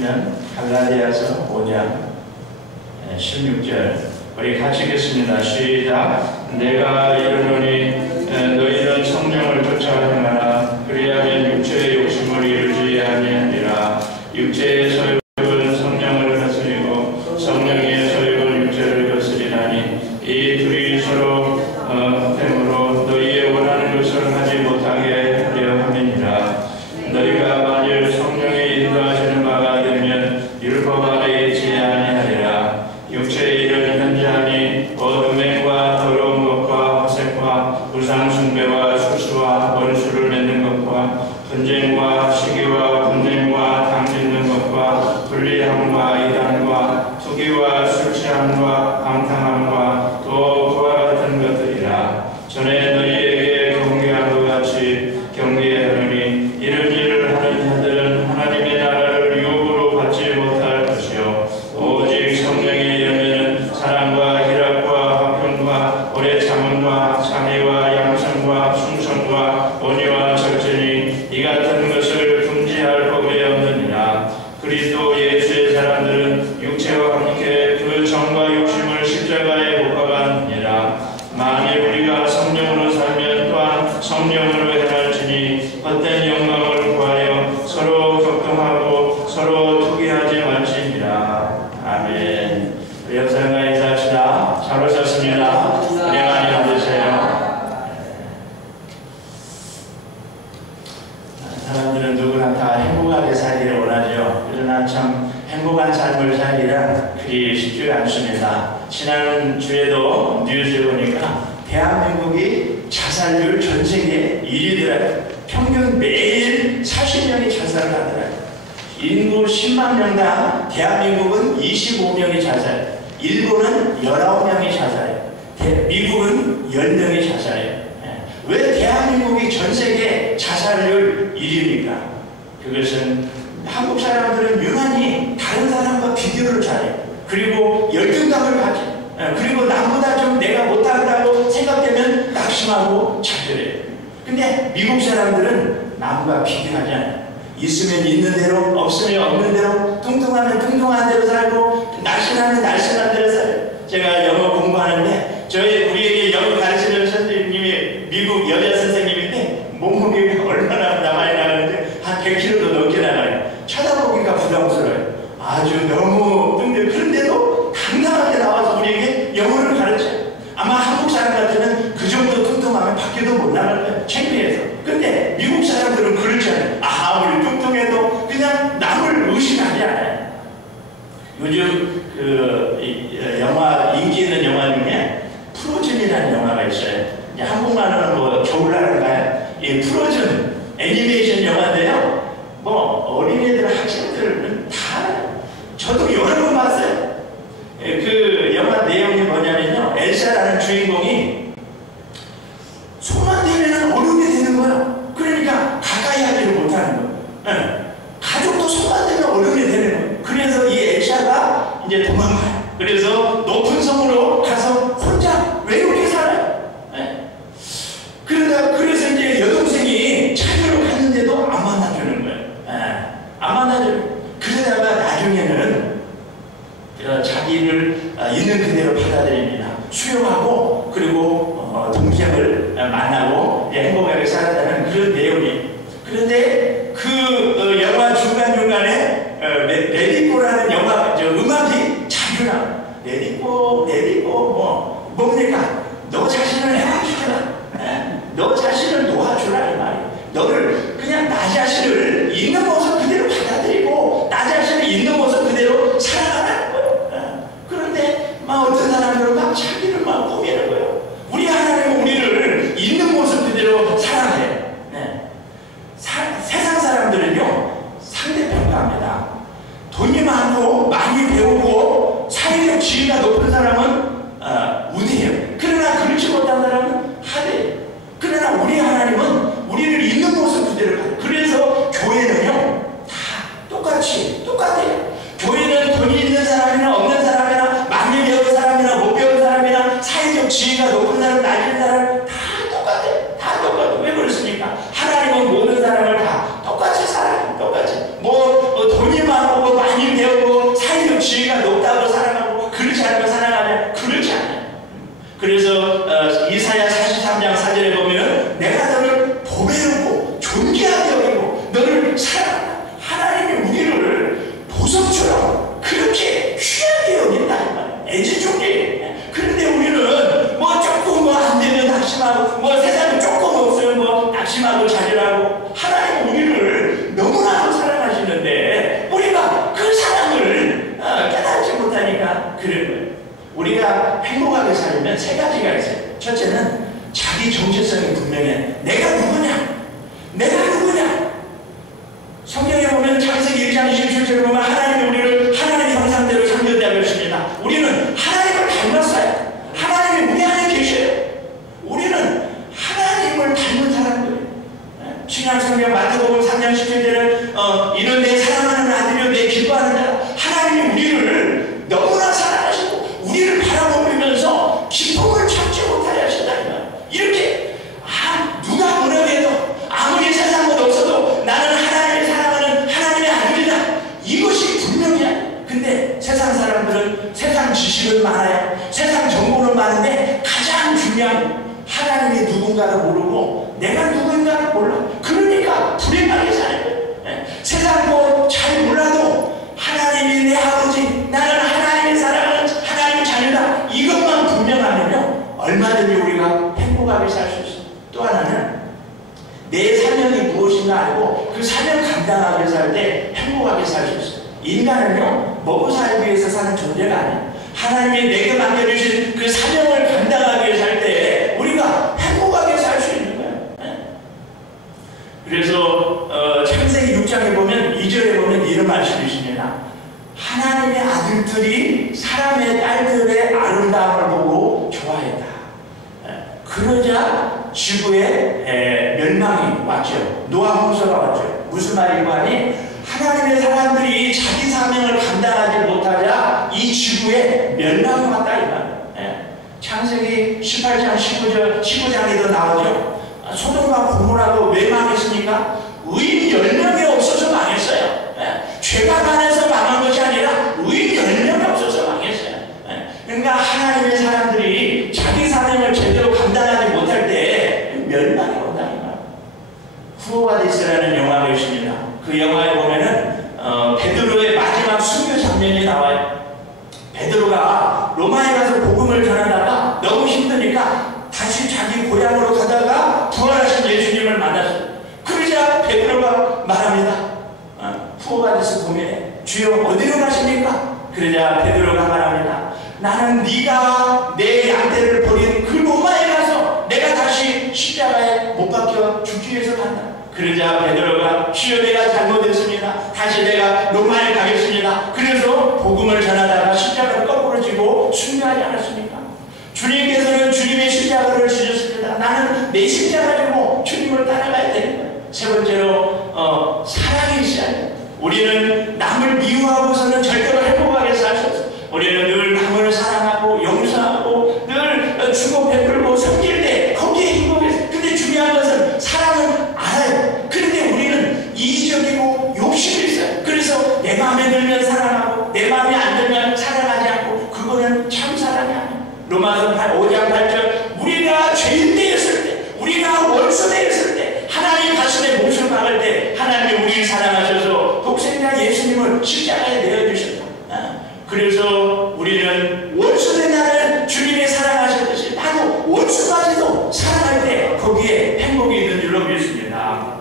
갈라디아서 5장 16절 우리 같이 읽겠습니다. 시작. 내가 이르노니 너희는 성령을 쫓아 행하라. 그리하면 육체의 욕심을 이루지 아니하니라. 육체의 소욕은 성령을 거스리고 성령의 소욕은 육체를 거스리나니 이 둘이 서로 됨으로 너희의 원하는 것을 하지 못하게 하려 함이니라. 너희가 만일 성령의 인도하시는 바가 되면 율법 아래에 있지 아니하리라. 육체의 일은 현저하니 곧 음행과 더러운 것과 화색과 우상 숭배와 수수와 원수를 맺는 것과 분쟁과 시기와 분쟁과 당짓는 것과 불리함과 이단과 투기와 술 취함과 방탕함과 또 그와 같은 것들이라. 전에 너희에게 경계한 것 같이 경계하노니 이런 일을 하는 자들은 하나님의 나라를 유업으로 받지 못할 것이요 오직 성령의 열매는 사랑과 희락과 화평과 오래 참음과 자비와 양선과 충성과 온유와 절제니 이 같은 것을 금지할 법이 없느니라. 그리스도 예수의 사람들은 육체와 함께 그 정과 욕심을 십자가에 못 박았느니라. 만일 우리가 성령으로 살면 또한 성령으로 행할지니 헛된 영광을 구하여 서로 격동하고 서로 투기하지 말지니라. 아멘. 우리 역사가 인사합시다. 잘 오셨습니다. 은혜 많이 받으세요. 사람들은 누구나 다 행복하게 살기를 원하죠. 그러나 참 행복한 삶을 살기란 그리 쉽지 않습니다. 지난 주에도 뉴스에 보니까 대한민국이 자살률 전 세계 1위더라고요. 평균 매일 40명이 자살을 하더라고요. 인구 10만 명당 대한민국은 25명이 자살, 일본은 19명이 자살해요. 미국은 10명이 자살해요. 왜 대한민국이 전 세계 자살률 1위입니까? 그것은 한국 사람들은 유난히 다른 사람과 비교를 잘해요. 그리고 열등감을 가져요. 그리고 남보다 좀 내가 못한다고 생각되면 낙심하고 차별해요. 근데 미국 사람들은 남과 비교하지 않아요. 있으면 있는 대로, 없으면 없는 대로, 뚱뚱하면 뚱뚱한 대로 살고, 날씬하면 날씬한 대로 살아요. 제가 영어 공부하는데 우리에게 영어 가르치는 선생님이 미국 여자 선생님인데 몸무게가 얼마나 많이 나가는데 한 100kg도 넘게 나가요. 쳐다보기가 부담스러워요. 아주 너무 그런데도 당당하게 나와서 우리에게 영어를 가르쳐요. 아마 한국 사람 같으면 그 정도 뚱뚱하면 밖에도 못 나갈 거예요. 창피해서. 근데 미국 사람들은 그렇잖아요. 아무리 뚱뚱해도 그냥 남을 의식하지 않아요. 요즘 영화, 인기 있는 영화 중에 프로즌이라는 영화가 있어요. 한국말로는 뭐 겨울나라인가요? 이 프로즌 애니메이션 영화인데요. 어린애들, 학생들은 다 저도 여러 번 봤어요. 그 영화 내용이 뭐냐면요. 엘사라는 주인공이 손만 대면 얼음이 되는 거예요. 그러니까 가까이 하지를 못하는 거예요. 가족도 손만 대면 얼음이 되는 거예요. 그래서 이 엘사가 이제 도망가요. 그래서 높은 섬으로 가서 혼자 외롭게 살아요. 그래서 이제 여동생이 찾으러 갔는데도 안 만나주는 거예요. 안 만나줘요. 그러다가 나중에는 자기를 있는 그대로 받아들입니다. 수용하고 그리고 동생을 만나고 행복하게 살았다는 그런 내용이. 그런데 그 영화 중간중간에 레디꼬라는 영화 음악이 자주 나와요. 레디꼬 뭡니까? 너 자신을 해주라. 너 자신을 놓아주라 이 말이에요. 너를 그냥 나 자신을 있는 모습 그대로 받아들이고 나 자신을 있는 모습 그대로 사랑하라는 거예요. 그런데 어떤 사람들은 자기를 꾸미는 거예요. 우리 하나님은 우리를 있는 모습 그대로 사랑해요. 세상 사람들은요 상대평가합니다. 돈이 많고 많이 배우고 사회적 지위가 높은 사람은 우대해요. 그러나 그렇지 못한 사람은 하대해요. 그러나 우리 하나님은 우리를 있는 모습 그대로 봐요. 그래서 교회는요 다 똑같아요. 교회는 돈이 있는 사람이나 없는 사람이나 많이 배운 사람이나 못 배운 사람이나 사회적 지위가 높은 사람 낮은 사람 다 똑같아요. 다 똑같아요. 왜 그렇습니까? 하나님은 모든 사람을 다 똑같이 살아요. 똑같이. 돈이 많고 많이 우리가 행복하게 살려면 세 가지가 있어요. 첫째는 자기 정체성이 분명해. 내가 누구냐? 내가 누구냐? 성경에 보면 창세기 1장 27절에 보면 하나님이 우리를 하나님의 형상대로 창조되었습니다. 우리는 하나님을 닮았어요. 하나님이 우리 안에 계셔요. 우리는 하나님을 닮은 사람들이에요. 신약 성경 마태복음 3장 17절은 이는 내 사랑하는 아들이요 내 기뻐하는 자라. 하나님이 우리를 너무나 사랑하시고 우리를 바라보면서 기쁨을 참지 못하게 하신다. 이렇게 누가 뭐라고 해도 아무리 세상 것 없어도 나는 하나님을 사랑하는 하나님의 아들이다. 이것이 분명해야. 근데 세상 사람들은 세상 지식은 많아요. 세상 정보는 많은데 가장 중요한 하나님이 누군가를 모르고 내가 누군가를 몰라. 그러니까 불행하게 사는 거예요. 세상 뭐 잘 몰라도 하나님이 내 아버지, 나는 하나님의 사랑하는 하나님의 자녀다. 이것만 분명하면요 얼마든지 우리가 행복하게 살 수 있어요. 또 하나는 내 사명이 무엇인가 알고 그 사명 감당하게 살 때 행복하게 살 수 있어요. 인간은요 먹고 살기 위해서 사는 존재가 아니에요. 하나님이 내게 맡겨주신 그 사명을 감당하기 위해 살 때 우리가 행복하게 살 수 있는 거예요. 그래서 창세기 6장에 보면 2절에 보면 이런 말씀이 있습니다. 하나님의 아들들이 사람의 딸들의 아름다움을 보고 좋아했다. 그러자 지구에 멸망이 왔죠. 노아 홍수가 왔죠. 무슨 말인가 하니 하나님의 사람들이 자기 사명을 감당하지 못하자 이 지구에 멸망이 왔다 이 말이에요. 창세기 18장 15장에도 나오죠. 소돔과 고모라도 왜 망했습니까? 의인 10명이 없어서 망했어요. 죄가 많아서 망한 것이 아니라 의인 10명이 없어서 망했어요. 그러니까 하나님의 사람들이 자기 사명을 제대로 감당하지 못할 때 멸망이 온다 이 말이에요. 후오가디스라는 영화가 있습니다. 그 영화에 보면은 베드로의 마지막 순교 장면이 나와요. 베드로가 로마에 가서 복음을 전하다가 너무 힘드니까 다시 자기 고향으로 가다가 부활하신 예수님을 만났어요. 그러자 베드로가 말합니다. 후오가디스 보면 주여 어디로 가십니까? 그러자 베드로가 말합니다. 나는 네가 내 양떼를 버린 그 로마에 가서 내가 다시 십자가에 못 박혀 죽기 위해서 간다. 그러자 베드로가 주여 내가 잘못했습니다. 다시 내가 로마에 가겠습니다. 그래서 복음을 전하다가 십자가를 거꾸로 지고 순교하지 않았습니까? 주님께서는 주님의 십자가를 지셨습니다. 나는 내 십자가 지고 주님을 따라가야 되는 거예요. 세 번째로 사랑이 있어야 돼요. 우리는 남을 미워하고서는 절대로 행복하게 살 수 없어요. 우리는 늘 남을 사랑하고 용서하고 늘 주고 베풀고 섬길 때 거기에 행복해요. 근데 중요한 것은 사랑은 알아요. 그런데 우리는 이기적이고 욕심이 있어요. 그래서 내 마음에 들면 사랑하고 내 마음에 안 들면 사랑하지 않고 그거는 참 사랑이 아니에요. 로마서 5장 8절 우리가 죄인 되었을 때 우리가 원수 되었을 때 하나님 가슴에 목숨을 박을 때 하나님이 우리를 사랑하셔서 독생자 예수님을 십자가에 내어주셨다. 그래서 우리는 원수된 나를 주님이 사랑하셨듯이 나도 원수까지도 사랑할 때 거기에 행복이 있는 줄로 믿습니다.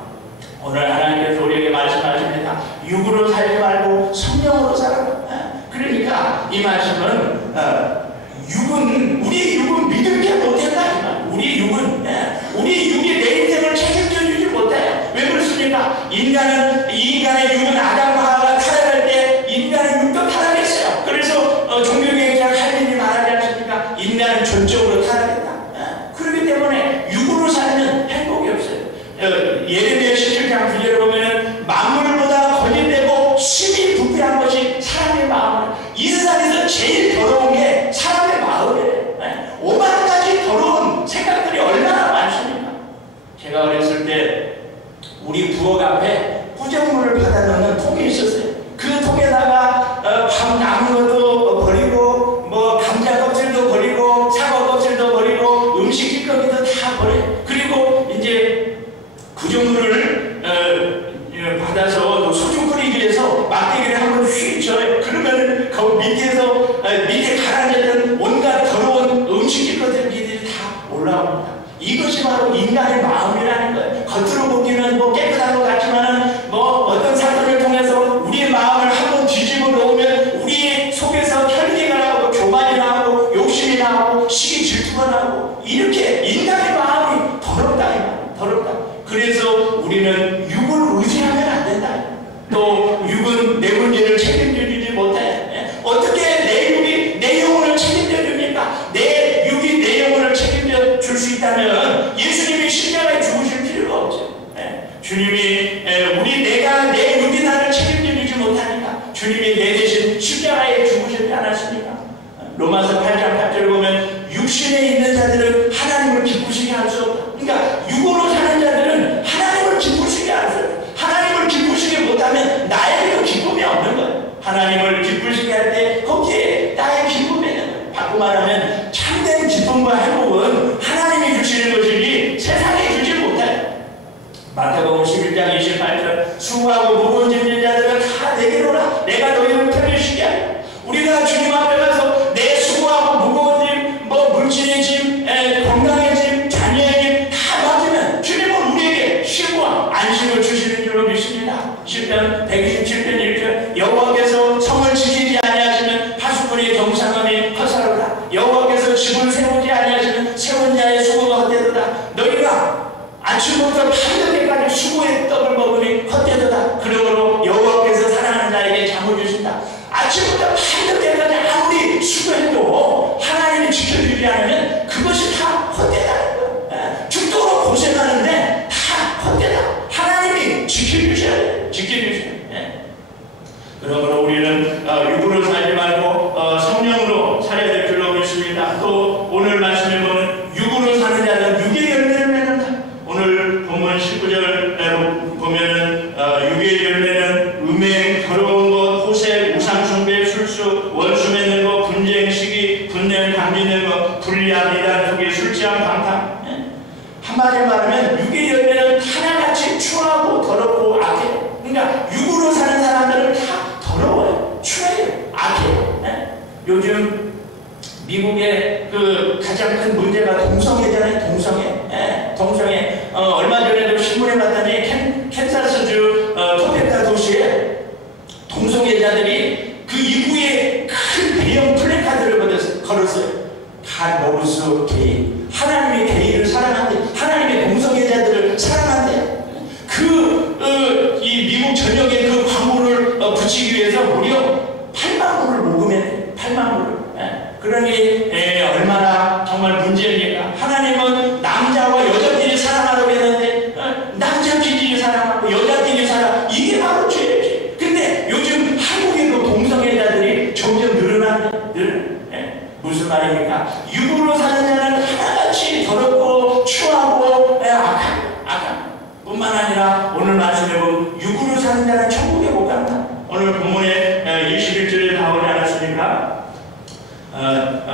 오늘 하나님께서 우리에게 말씀하십니다. 육으로 살지 말고 성령으로 살아라. 그러니까 이 말씀은 육은 우리의 육은 믿을 게 못한다. 우리의 육은 우리의 육이 내 인생을 책임져 주지 못해요. 왜 그렇습니까? 이 인간의 육은 아담과 하와가 타락할 때 인간의 육도 타락했어요. 그래서 종교개혁자 칼빈이 말하지 않습니까? 인간은 전적으로 타락했다. 그렇기 때문에 육으로 살면 행복이 없어요. 예레미야 17장 9절에 보면 만물보다 거짓되고 심히 부패한 것이 사람의 마음이에요. 이 세상에서 제일 더러운 게 사람의 마음이에요. 5만 가지 더러운 생각들이 얼마나 많습니까? 제가 어렸을 때 우리 부엌 앞에 구정물을 받아 넣는 통이 있었어요. 그 통에다가 밥 남은 것도 버리고 뭐 감자 껍질도 버리고 사과 껍질도 버리고 음식 찌꺼기도 다 버려요. 그리고 이제 구정물을 받아서 소주 끓이기 위해서 막대기를 한번 휙 줘요. 그러면 그 밑에 가라앉았던 온갖 더러운 음식 찌꺼기들이 다 올라옵니다. 이것이 바로 인간의 마음이라는 거예요. 겉으로 보기는 뭐 깨끗한 것 같지만은 뭐 어떤 사건을 통해서 우리의 마음을 한번 뒤집어 놓으면 우리 속에서 혈기가 나고 교만이 나고 나고 시기 질투가 나고 이렇게 인간의 마음이 더럽다. 더럽다. 그래서 우리는 육을 의지하면 안 된다. 또 육은 내 문제를 책임져주지 못해. 어떻게 내 육이 내 영혼을 책임져 줍니까? 내 육이 내 영혼을 책임져 줄 수 있다면 예수님이 십자가에 죽으실 필요가 없죠. 주님이 내가 내 육이 나를 책임져 주지 못하니까 주님이 내 대신 십자가에 죽으셨지 않았습니까? 로마서 8장 8절을 보면 육신에 있는 자들은 하나님을 기쁘시게 할 수 없다. 그러니까 육으로 사는 자들은 하나님을 기쁘시게 할 수 없다. 하나님을 기쁘시게 못하면 나에게도 기쁨이 없는 거예요. 하나님을 기쁘시게 할 때 거기에 나의 기쁨이 있는 거예요. 바꾸고 말하면 참된 기쁨과 행복은 하나님이 주시는 것이지 세상이 주지 못해요. 마태복음 11장 28절 수고하고 무거운 짐진 자들은 다 내게로 오라. 내가 너희를 편히 하리라. 우리가 주님 앞에 가서 내 수고하고 무거운 짐, 물질의 짐, 건강의 짐, 자녀의 짐 다 맡기면 주님은 우리에게 쉼과 안식을 주시는 줄로 믿습니다. 시편 127편 1절 여호와께서 성을 지키지 아니하시면 파수꾼의 경상함이 허사로다. 여호와께서 집을 세우지 아니하시면 세운 자의 수고가 헛되도다. 너희가 아침부터 밤늦게까지 수고의 떡을 먹으니 헛되도다. 그러므로 여호와께서 사랑하는 자에게 잠을 주신다. 아침부터 밤늦게까지 아무리 수고해도 하나님이 지켜주지 않으면 그것이 다 헛되다는 거예요. 죽도록 고생하는데 다 헛되다. 하나님이 지켜주셔야 돼요. 지켜주셔야 돼요. 그러므로 우리는 육으로 살지 말고 성령으로 살아야 될 줄로 믿습니다. 또 오늘 말씀에 보면 육으로 사는 자는 육의 열매를 맺는다. 오늘 본문 19절 보면은 육의 열매는 음행, 더러운 것, 호색, 우상숭배, 술수, 원수 맺는 것, 분쟁, 시기, 분냄, 당기는 것, 불리함, 이단, 투기, 술취함, 방탕. 한마디로 말하면 육의 열매는 하나같이 추하고 더럽고 악해요. 그러니까 육으로 사는 사람들은 다 더러워요. 추해요. 악해요. 요즘 미국의 그 가장 큰 문제가 동성애잖아요. 동성애. 얼마 전에도 신문에 봤더니 캔사스주 토페타 도시에 동성애자들이 그 입구에 큰 대형 플래카드를 걸었어요. God loves gay. 하나님이 게이를 사랑한대. 하나님이 동성애자들을 사랑한대. 이 미국 전역에 그 광고를 붙이기 위해서 무려 8만 불을 모금했대요. 8만 불을. 그러니 얼마나 정말 문제입니까? 하나님은 남자와 여자끼리 사랑하라고 했는데 남자끼리 사랑하고 여자끼리 사랑, 이게 바로 죄지. 근데 요즘 한국에도 동성애자들이 점점 늘어난다. 무슨 말입니까? 육으로 사는 자는 하나같이 더럽고 추하고 악한 뿐만 아니라 오늘 말씀해 보면 육으로 사는 자는 천국에 못 간다. 오늘 본문에 21절에 나오지 않았습니까?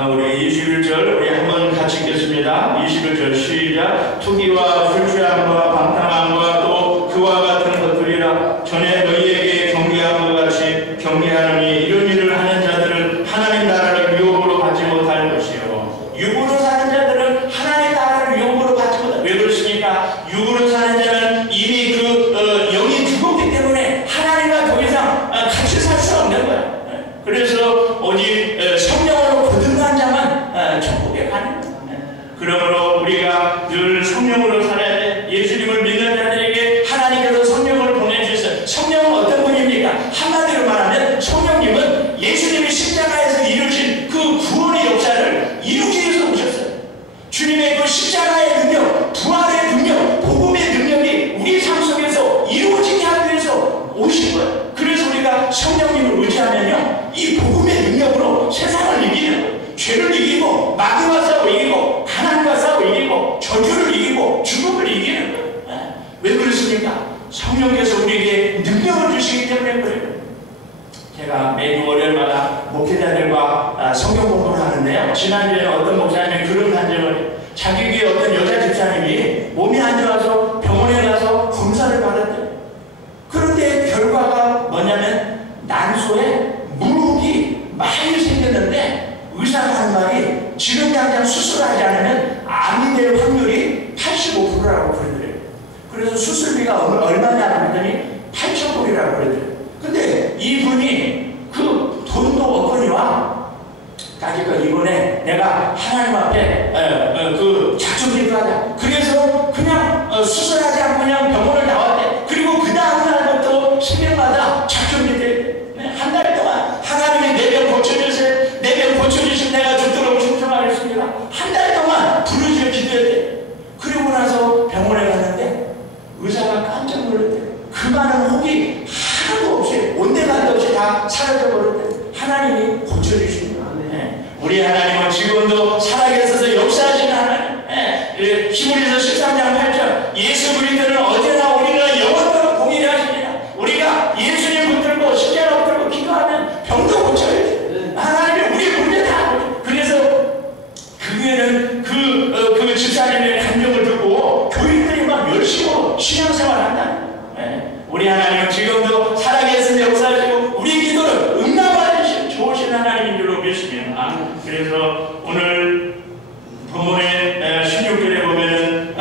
우리 21절 우리 한번 같이 읽겠습니다. 21절 시작. 투기와 술취함과 방탕함과 또 그와 같은 것들이라. 전에 너희에게 경계한 것 같이 경계하느니 이런 일을 하는 자들은 하나님 나라를 유혹으로 받지 못할 것이요. 육으로 사는 자들은 하나님 나라를 유혹으로 받지 못할. 왜 그렇습니까? 육으로 사는 자는 이미 영이 죽었기 때문에 하나님과 더 이상 같이 살 수 없는 거야. 그래서 오직 성령으로 거듭난 자만 천국에 가는 거야. 그러므로 우리가 늘 성령으로 살아야 돼. 예수님을 믿는 자들에게 하나님께서 성령을 보내주셨어요. 성령은 어떤 분입니까? 한마디로 말하면 성령님은 예수님이 십자가에서 이루신 그 구원의 역사를 이루기 위해서 오셨어요. 주님의 그 십자가의 능력, 부활의 능력, 복음의 능력이 우리 삶 속에서 이루어지게 하기 위해서 오신 거예요. 그래서 우리가 성령님을 의지하면요, 이 복음의 능력으로 세상을 이기는 거예요. 죄를 이기고, 마귀와 싸워 이기고, 가난과 싸워 이기고, 저주를 이기고, 죽음을 이기는 거예요. 왜 그렇습니까? 성령께서 우리에게 능력을 주시기 때문에 그래요. 제가 매주 월요일마다 목회자들과 성경 공부를 하는데요. 지난주에는 어떤 목사님이 그런 간증을, 자기 귀에 어떤 여자 집사님이 몸이 안 좋아서 병원에 가서 검사를 받았대요. 그런데 결과가 뭐냐면 난소에 물혹이 많이 생겼는데 의사가 하는 말이 지금 당장 수술하지 않으면 암이 될 확률이 85%라고 그러더래요. 그래서 수술비가 얼마냐 그랬더니 8,000불이라고 그러더래요. 근데 이분이 그 돈도 없거니와 까짓것 이번에 내가 하나님 앞에 그 작정기도 하자. 그래서 그냥 수술하지 않고 그냥 병원을 나왔대. 그리고 그 다음 날부터 신경마다 작정기대. 한 달 동안 하나님이 내 병 고쳐주세요. 내 병 고쳐주시면 내가 죽도록 충성하겠습니다. 한 달 동안 부르짖어 기도했대. 그리고 나서 병원에 갔는데 의사가 깜짝 놀랐대. 그 많은 혹이 하나도 없이 온데간데 없이 다 사라져버렸대. 하나님이 고쳐주십니다. 우리 하나님은 지금도 살아계셔서 역사하시는 하나님. 히브리서 13장 8절 예수 그리스도는 어제나 오늘이나 영원토록 동일하시니라. 우리가 예수님 붙들고 십자가 붙들고 기도하면 병도 고쳐야지. 하나님이 우리 문제 다 고쳐. 그래서 그 교회는 그 집사님의 감정을 듣고 교인들이 막 열심히 신앙생활 한다. 우리 하나님은 지금도 살아계신 역사하시고 우리 기도를 응답하시는 좋으신 하나님인 줄로 믿습니다. 그래서 오늘 본문의 16절에 보면은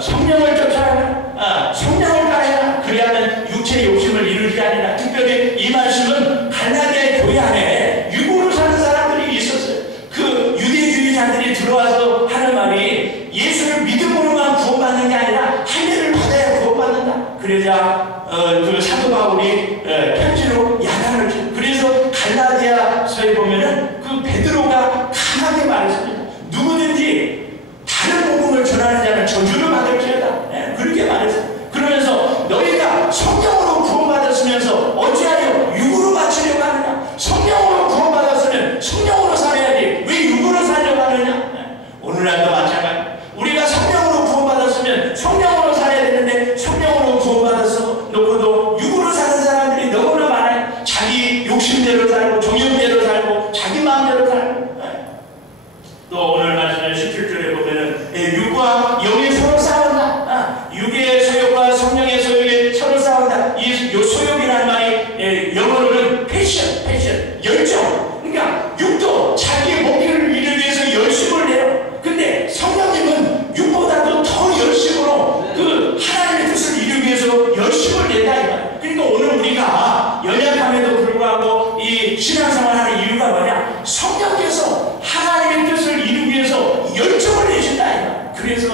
성령을 쫓아라, 성령을 따르라. 그리하면 육체의 욕심을 이루지 아니라. 특별히 이 말씀은 갈라디아 교회 안에 육으로 사는 사람들이 있었어요. 그 유대주의자들이 들어와서 하는 말이 예수를 믿음으로만 구원받는 게 아니라 할례를 받아야 구원받는다. 그러자 그 사도 바울이 편지로 야단을 쳐. 그래서 갈라디아서에 보면은 그 베드로가 강하게 말했습니다. 누구든지 다른 복음을 전하는 자는 저주를 받을지어다. 그렇게 말했어요. 그러면서 너희가 성령으로 구원받았으면서 어찌하여 육으로 바치려고 하느냐. 성령으로 구원받았으면 성령으로 살아야지 왜 육으로 살려고 하느냐. 오늘날도 마찬가지. 우리가 성령으로 구원받았으면 성령으로 살아야 되는데 성령으로 구원받아서 놓고도 육으로 사는 사람들이 너무나 많아요. 자기 욕심대로 살고 종영대로 살고 자기 마음대로 살고. 또 오늘 말씀에 17절에 보면은 육과 영이 서로 싸운다. 육의 소욕과 성령의 소욕이 서로 싸운다. 이 소욕이라는 말이 영어로는 패션, 열정. 그러니까 육도 자기의 목표를 이루기 위해서 열심을 내요. 근데 성령님은 육보다도 더 열심으로 그 하나님의 뜻을 이루기 위해서 열심을 낸다 이 말. 그러니까 오늘 우리가 연약함에도 불구하고 이 신앙생활하는 이유가 뭐냐? 성령께서 하나님의 뜻을 이루기 위해서 열정을 내신다 이 말. 그래서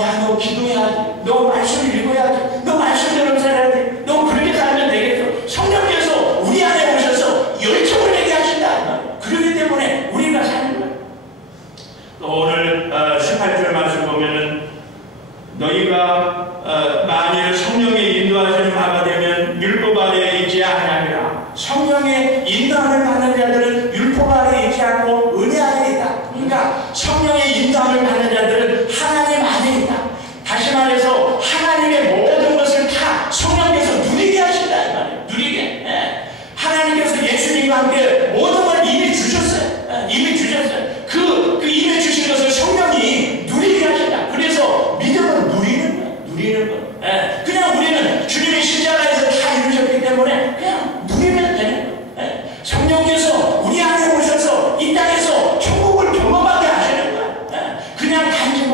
야 너 기도해야지, 너 말씀을 읽어야지, 너 말씀대로 살아야지, 너 그렇게 살면 되겠어. 성령께서 우리 안에 오셔서 열정을 내게 하신다 이 말. 그렇기 때문에 우리가 사는 거야. 또 오늘 18절 말씀 보면은 너희가 만일 성령의 인도하시는 바가 되면 율법 아래에 있지 아니하리라. 성령의 인도함을 받는 자들은 율법 아래에 있지 않고 은혜 아래에 있다. 그러니까 성령의 인도함을 받는 자들은 하나님 안에 있다. 다시 말해서 하나님의 모든 것을 다 성령께서 누리게 하신다 이 말이에요. 누리게. 하나님께서 예수님과 함께 모든 걸 이미 주셨어요. 이미 주셨어요. 그 이미 주신 것을 성령이 누리게 하신다. 그래서 믿음은 누리는 거. 그냥 우리는 주님의 십자가에서 다 이루셨기 때문에 그냥 누리면 되는 거예요. 성령께서 우리 안에 오셔서 이 땅에서 천국을 경험하게 하시는 거야. 그냥 단지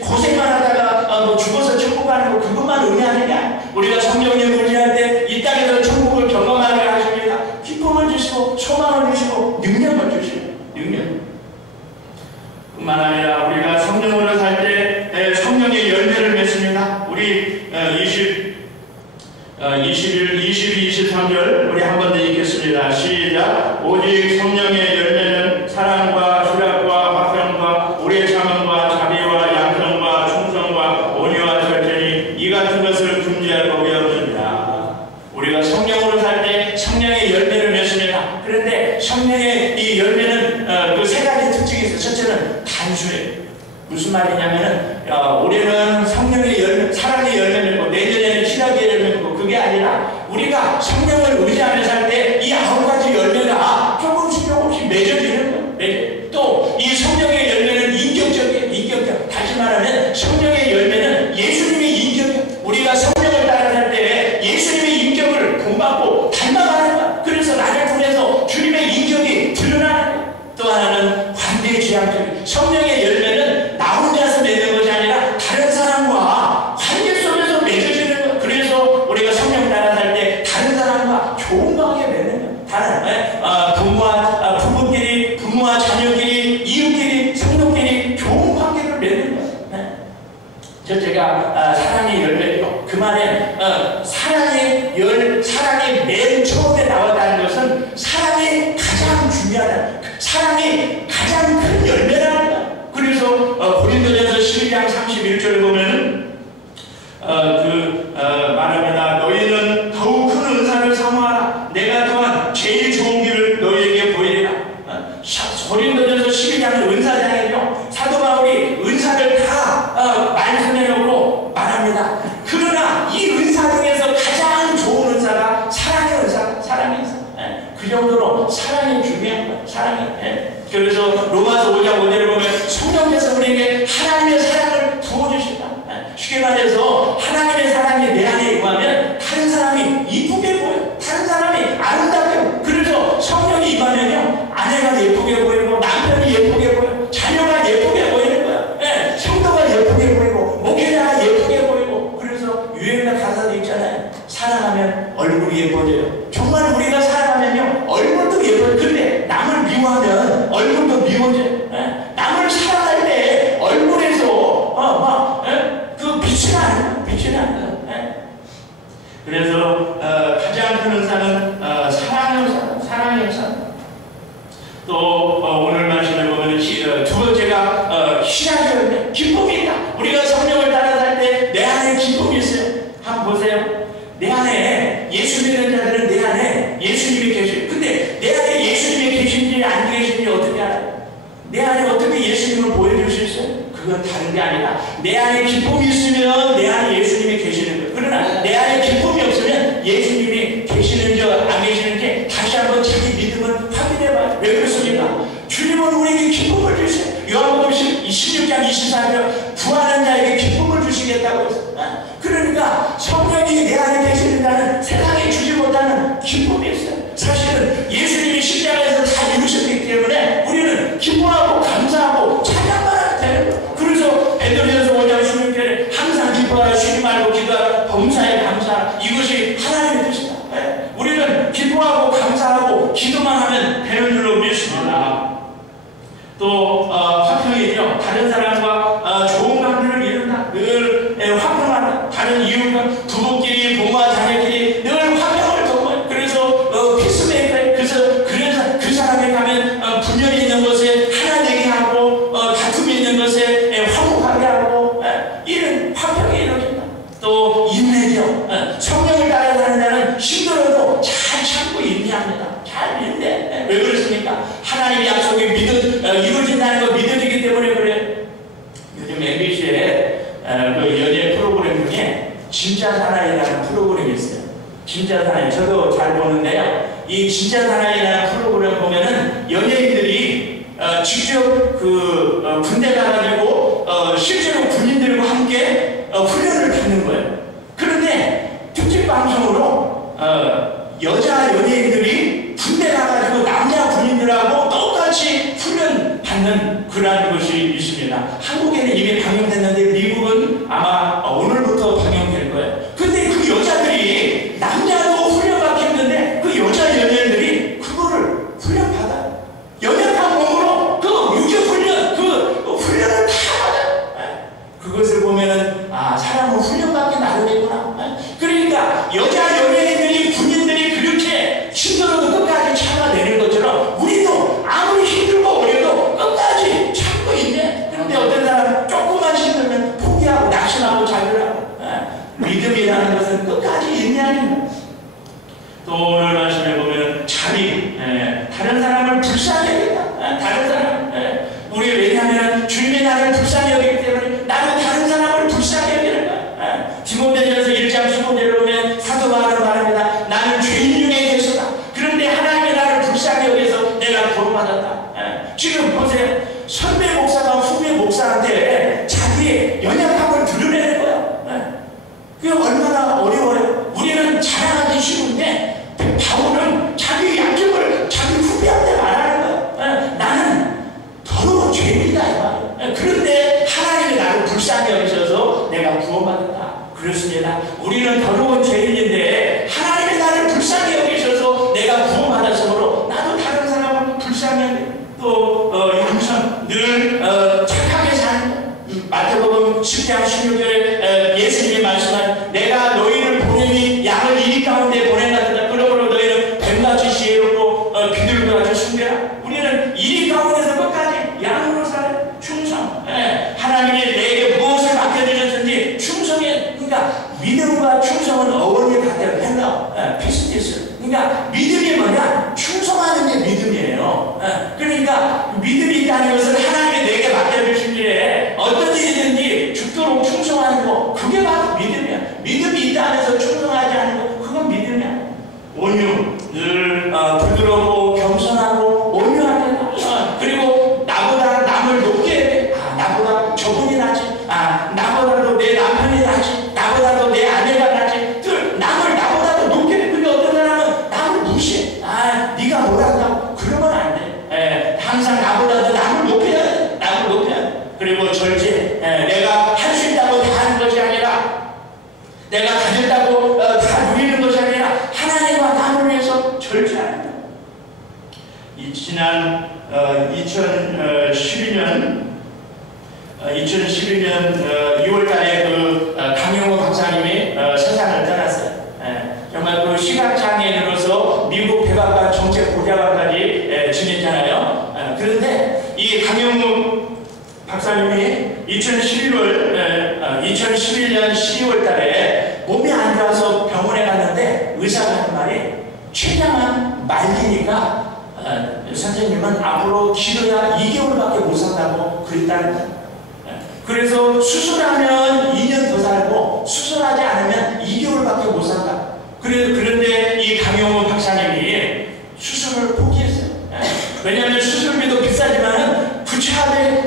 고생만 하다가 죽어서 천국 가는 거 그것만 의미하는 게 아니야. 우리가 성령님 의지할 때 이 땅에서 천국을 경험하게 하십니다. 기쁨을 주시고 소망을 주시고 능력을 주시고 뿐만 아니라 우리가 성령으로 살 때 성령의 열매를 맺습니다. 우리 21, 22, 23절 우리 한 번 더 읽겠습니다. 시작. 오직 성령의 열매는 사랑과 희락과 화평과 오래 참음과 자비와 양성과 충성과 온유와 절제니 이 같은 것을 금지할 법이 없습니다. 우리가 성령으로 살 때 성령의 열매를 맺습니다. 그런데 성령의 이 열매는 그 세 가지 특징이 있어요. 첫째는 단순해요. 무슨 말이냐면은 올해는 성령의 열매, 사랑의 열매를 맺고 내년에는 희락의 열매를 맺고 그게 아니라 우리가 성령을 의지하며 살 때 이 9가지 열매가 조금씩 맺어지는 거예요. 또 이 성령의 열매는 인격적. 다시 말하면 성령의 열매는 예수님의 인격. 우리가 성령을 따라 살 때 예수님의 인격을 본받고 닮아가는 거야. 그래서 나를 통해서 주님의 인격이 드러나는 거야. 또 하나는 관계지향적. 성령의 열매는 나 혼자서 맺는 것이 아니라 다른 사람과 관계 속에서 맺어지는 거야. 그래서 우리가 성령 따라 살 때 다른 사람과 좋은 관계 맺는 거야. 부부끼리 부모와 제가 사랑의 열매죠. 그 말에 사랑이 맨 처음에 나왔다는 것은 사랑이 가장 중요하다. 사랑이 가장 큰 열매라는 거야. 그래서 고린도전서 11장 31절을 보면 말합니다. 너희는 더욱 큰 은사를 사모하라. 내가 또한 제일 좋은 길을 너희에게 보이리라. 고린도전서 12장은 은사장이죠. 사도 바울이 은사를 다 말씀해놓고 말합니다. 그러나 이 은사 중에서 가장 좋은 은사가 사랑의 은사, 사랑의 은사. 그 정도로 사랑이 중요한 거예요. 사랑이. 그래서 로마서 5장 5절을 보면 성령께서 우리에게 하나님의 사랑을 부어주신다. 쉽게 말해서 하나님의 사랑이 내 안에 임하면 다른 사람이 이쁘게 보여. 다른 사람이 아름답게 보여. 그래서 성령이 임하면요, 아내가 예쁘게 보이고 남편이 예쁘게 보여. 자녀가 예쁘게 보이는 거야. 성도가 예쁘게 보이고 목회자가 예쁘게 보이고. 그래서 유행가 가사도 있잖아요. 사랑하면 얼굴이 예뻐져요. 정말 우리가 사랑하면요 얼굴도 예뻐요. 근데 남을 미워하면 얼굴도 미워져요. 남을 사랑할 때 얼굴에서 그 빛이 나는 거예요. 그래서 가장 큰 은사는 사랑의 은사. 또 오늘 말씀을 보면 두 번째가 희락의 열매, 기쁨이 있다. 우리가 성령을 따라 살 때 내 안에 기쁨이 있어요. 한번 보세요. 내 안에 예수 믿는 자들은 내 안에 예수님이 계셔요. 근데 내 안에 예수님이 계신지 안 계신지 어떻게 알아요? 내 안에 어떻게 예수님을 보여줄 수 있어요? 그건 다른 게 아니라 내 안에 기쁨이 있으면 내 안에 예수님이 계시는 거예요. 그러나 내 안에 기쁨이 없으면 예수님이 계시는지 안 계시는지 다시 한번 자기 믿음을 확인해봐요. 왜 그렇습니까? 주님은 우리에게 기쁨을 주세요. 요한복음 16장 24절 구하는 자에게 기쁨을 주시겠다고 했어요. 그러니까 성령이 내 안에 계시는 자는 세상에 주지 못하는 기쁨이 있어요. 사실은 예수님이 십자가에서 다 이루셨기 때문에 우리는 기뻐하고 감사하고 찬양만 하면 되는 거예요. 그래서 베드로전서 5장 16절에 항상 기뻐하여 쉬지 말고 기도하라. 범사에 감사하라. 이것이 하나님의 뜻이다. 우리는 기뻐하고 감사하고 기도만 하면 되는 줄로 믿습니다. 또 화평이죠. 다른 사람과 좋은 관계를 이룬다. 늘 화평한다. 다른 이웃과 부부끼리 부모와 자녀끼리 늘 화평을 도모해요. 그래서 피스메이커예요. 그래서 그 사람에 가면 분열이 있는 것에 하나 되게 하고 다툼이 있는 것에 화목하게 하고 이런 화평이 이루어진다. 또 인내죠. 성령을 따라 사는 자는 힘들어도 잘 참고 인내합니다. 잘 인내. 왜 그렇습니까? 하나님의 약속이 이루어진다는 거 믿어지기 때문에 그래. 요즘 MBC에 그 연예 프로그램 중에 진짜 사나이라는 프로그램이 있어요. 진짜 사나이. 저도 잘 보는데요. 이 진짜 사나이라는 프로그램 보면은 연예인들이 직접 군대 가가지고 실제로 군인들과 함께 훈련을 받는 거예요. 그런데 특집 방송으로 여자 연예인들이 군대 가가지고 남자 군인들하고 똑같이 훈련 받는 그러한 것이 있습니다. 한국에는 이미 방영됐는데 미국은 아마 오늘부터 방영될 거예요. 근데 그 여자들이 남자도 훈련받기 힘든데 그 여자 연예인들이 그거를 훈련받아요. 연약한 몸으로 그 유격훈련, 그 훈련을 다 받아요. 그것을 보면은 사람은 훈련받기 나름이구나. 그러니까 여자 연예인들이 군인들이 그렇게 힘들어도 끝까지 참아내는 것처럼 우리도 아무리 힘들고 어려도 끝까지 참고 있네. 그런데 어떤 사람은 조금만 힘들면 포기하고 낙심하고 자결하고. 믿음이라는 것은 끝까지 인내하는 거예요. 또 오늘 말씀해 보면 자비, 다른 사람을 불쌍히 여긴다. 다른 사람, 우리 왜냐하면 주님이 나를 불쌍히 여기기 때문에 나도 다른 사람을 불쌍히 여기는 거야. 디모데전서 1장 15절을 보면 사도 바울은 말합니다. 나는 죄인 중에 계소다. 그런데 하나님이 나를 불쌍히 여기서 내가 구원받았다. 지금 보세요. 선배 목사가 후배 목사한테 자기의 연약함을 드러내는 거야. 그게 얼마나 어려워요. 우리는 자랑하기 쉬운데 바울은 자기 약점을 자기 후배한테 말하는 거야. 나는 더러운 죄인이다. 그런데 하나님이 나를 불쌍히 여기셔서 내가 구원받았다. 그렇습니다. 우리는 더러운 죄인인데 하나님이 나를 불쌍히 여기셔서 내가 구원받았으므로 나도 다른 사람을 불쌍히 여기고 또 용선 늘 착하게 사는 마태복음 10장 16절에 믿음이 있다는 것은 하나님이 내게 맡겨주신 일에 어떤 일이든지 죽도록 충성하는 거, 그게 바로 믿음이야. 믿음이 있다 해서 충성하지 않는 거, 그건 믿음이야. 온유, 늘 부드럽고 겸손하고 온유하게, 그리고 나보다 남을 높게 해. 나보다 저분이 낫지, 나보다도 내 남편이 낫지, 나보다도 내 아내가 낫지, 늘 남을 나보다도 높게 해. 근데 어떤 사람은 남을 무시해. 네가 뭐란다고? 그러면 안 돼. 항상 나보다도 남을 높여야 돼. 남을 높여야 돼. 그리고 절제, 내가 할 수 있다고 다 하는 것이 아니라, 내가 가졌다고 다 누리는 것이 아니라 하나님과 남을 위해서 절제하는 것. 지난 2012년 2월달에 그 강용호 박사님이 세상을 떠났어요. 정말 그 시각장애인으로서 미국 백악관 정책 보좌관까지 지냈잖아요. 그런데 이 강용호 박사님이 2011년 12월달에 몸이 안 좋아서 병원에 갔는데 의사가 하는 말이 췌장암 말기니까 선생님은 앞으로 길어야 2개월밖에 못 산다고 그랬다는 거예요. 그래서 수술하면 2년 더 살고 수술하지 않으면 2개월밖에 못 산다. 그런데 이 강용호 박사님이 수술을 포기했어요. 왜냐하면 수술비도 비싸지만 부차하게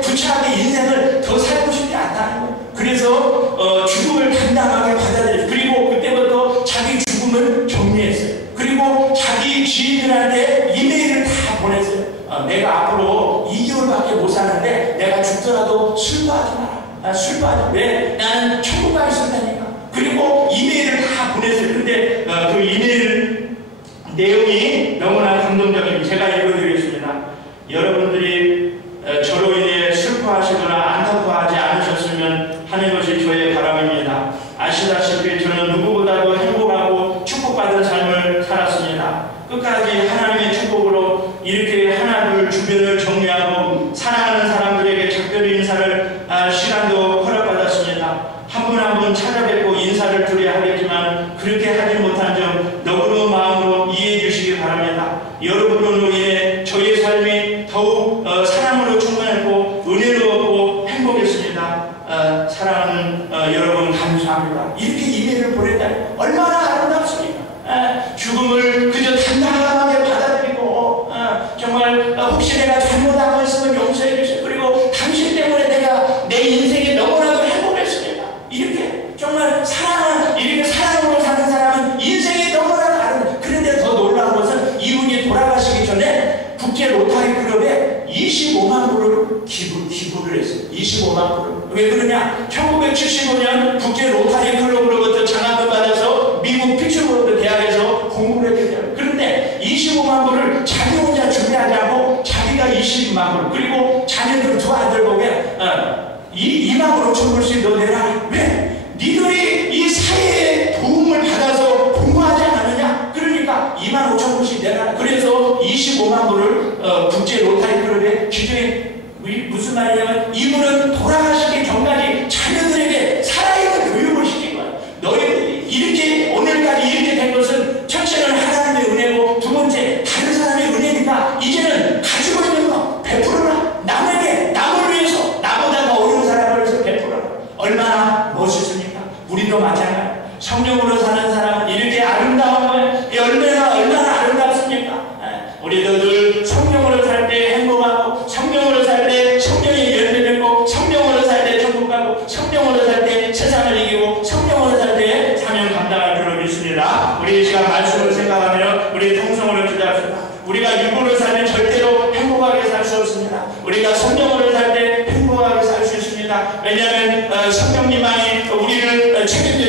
인생을 더 살고 싶지 않다는 거예요. 그래서 죽음을 담담하게 받아들였어요. 그리고 그때부터 자기 죽음을 정리했어요. 그리고 자기 지인들한테 이메일을 다 보냈어요. 내가 앞으로 2개월밖에 못 사는데 내가 죽더라도 슬퍼하지 마라. 슬퍼하지 마. 왜? 나는 천국 가 있을 테니까. 그리고 이메일을 다 보냈어요. 근데 그 이메일 내용이 너무나 감동적입니다. 제가 읽어드리겠습니다. 여러분들이 저로 인해 슬퍼하시거나 안타까워하지 않으셨으면 하는 것이 저의 바람입니다. 아시다시피 저는 누구보다도 행복하고 축복받은 삶을 살았습니다. 끝까지 하나님의 축복으로 이렇게 하나둘 주변을 정리하고 사랑하는 사람들에게 작별의 인사를 시간도 허락받았습니다. 한 분 한 분 찾아뵙고 인사를 드려야 하겠지만 그렇게 하지 못한 점 너그러운 마음으로 이해해 주시기 바랍니다. 여러분으로 인해 저의 삶이 더욱 사랑으로 충만했고 은혜로웠고 행복했습니다. 사랑하는 여러분 감사합니다. 이렇게 이메일을 보냈다니 얼마나 아름답습니까? 죽음을 그저 단단하게 받아들이고 정말 혹시 내가 잘못한 거 있으면 용서해 주세요. 그리고 당신 때문에 내가 내 인생이 너무나도 행복했습니다. 이렇게 정말 이렇게 사랑으로 사는 사람은 인생이 너무나도 아름다워요. 그런데 더 놀라운 것은 이분이 돌아가시기 전에 국제 로타리 클럽에 25만 불을 기부를 했어요. 25만 불을. 왜 그러냐? 1975년 국제 로타리 클럽으로부터 장학금 받아서 미국 피츠버그 대학에서 공부를 했거든요. 그런데 25만 불을 자기 혼자 준비하지 않고 자기가 20만 불, 그리고 자녀들 두 아들 보게 2만 5천 불씩 너 내라. 왜? 니들이 이 사회에 도움을 받아서 공부하지 않았느냐? 그러니까 2만 5천 불씩 내라. 그래서 25만 불을 국제 로타리 클럽에 기증해. 무슨 말이냐면 이분은 돌아가시기 전까지 자녀들에게 살아있는 교육을 시킨 거예요. 너희들이 이렇게 오늘까지 이렇게 된 것은 첫째는 하나님의 은혜고 두 번째 다른 사람의 은혜니까 이제는 가지고 있는 거 베풀어라. 남에게 남을 위해서 나보다 더 어려운 사람을 위해서 베풀어라. 얼마나 멋있습니까? 우리도 마찬가지. 성령으로 사는 사람은 이렇게 아름다운 거예요. 얼마나 아름답습니까? 우리도 늘 성령으로 살 때 행복하고 성령으로 살 때 성령이 열매맺고 성령으로 살 때 천국 가고 성령으로 살 때 세상을 이기고 성령으로 살 때 사명 감당할 줄로 믿습니다. 우리 이 시간 말씀을 생각하며 우리 통성으로 기도합시다. 우리가 육으로 살면 절대로 행복하게 살 수 없습니다. 우리가 성령으로 살 때 행복하게 살 수 있습니다. 왜냐하면 성령님만이 우리를 책임